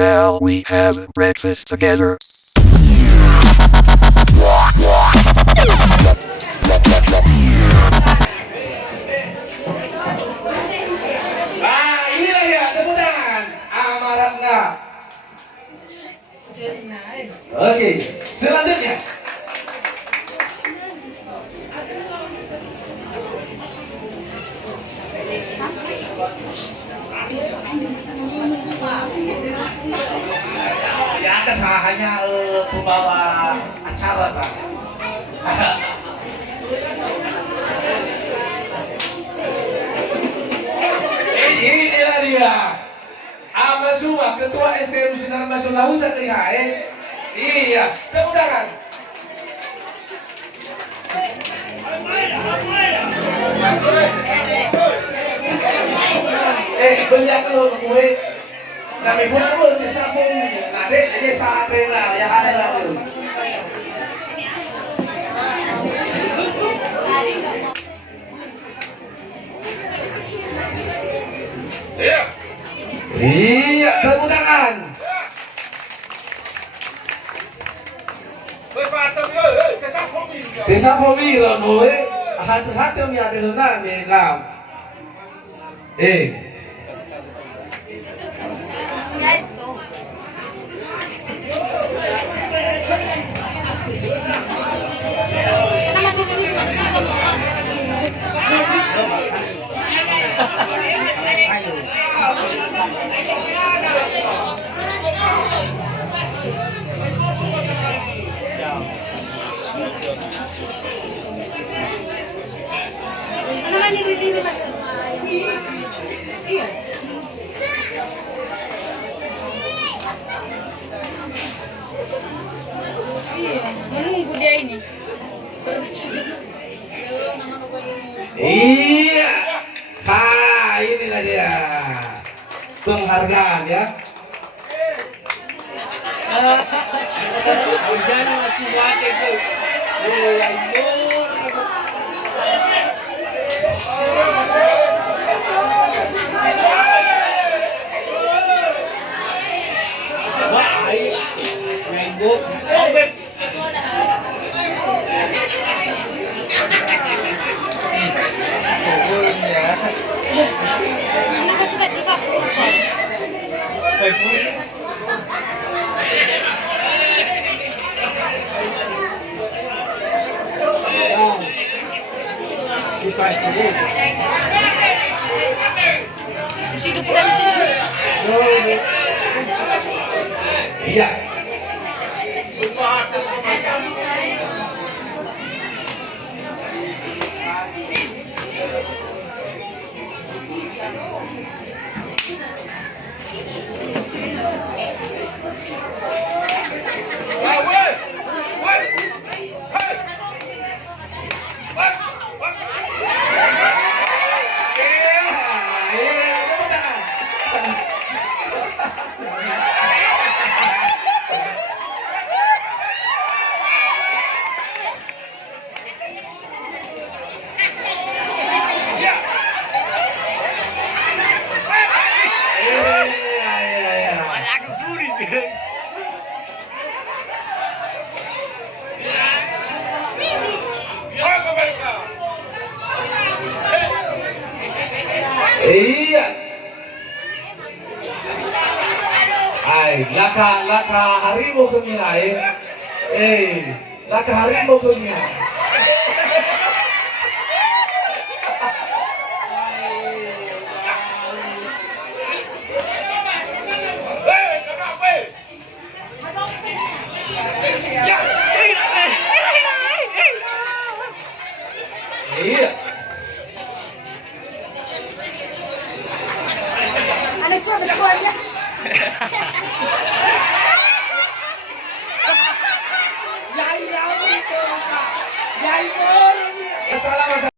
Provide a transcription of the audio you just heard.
Shall we have breakfast together? Ah, inilah ya, tepuk tangan. Amarah enggak? Oke, selanjutnya. Ya, atas hanya pembawa acara, Pak. Inilah dia. Ama semua ketua SKM Sinar Nasional Pusat Niha. Iya, tepuk tangan. Banyak kalau gue kami pun aku disambung nanti aja saat rela yang ada lalu. Iya, tepuk tangan. Desa Fobi loh, noe hati-hati yang ada di sana nih kau. Menunggu dia ini. Iya. Inilah dia. Penghargaan ya. Hujan masih banget itu. Cita-cita futsal. Di situ pula Iya. Iya. Laka harimau ke Niha. Laka harimau ke Niha. Iya. Ada cuaca. Salah